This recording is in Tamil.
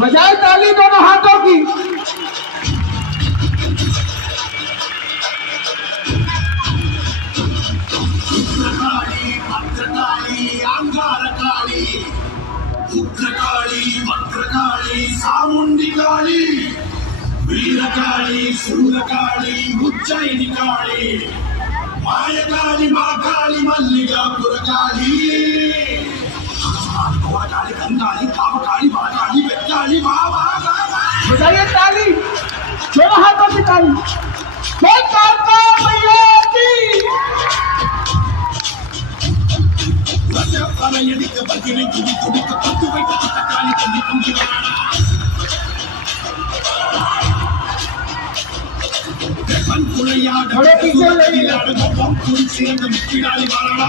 बजाए ताली दोनों हाथों की। उग्रकाळी वक्रकाळी सामुंडी काळी वीरकाळी शूरकाळी उज्जयिनी काळी मायकाळी महाकाळी मल्लिकापुर काळी काळी गंगाळी कामकाळी महाकाळी वेत्ताळी बजाइए ताली दोनों हाथों की ताली। जय कालका मैया की। பறையடிக்க பகிரை துடி துடிக்க பத்து வைத்த காளி தண்ணி பொங்கிவாடா பண்புளையாட சேர்ந்த முக்கிடாளி வாழடா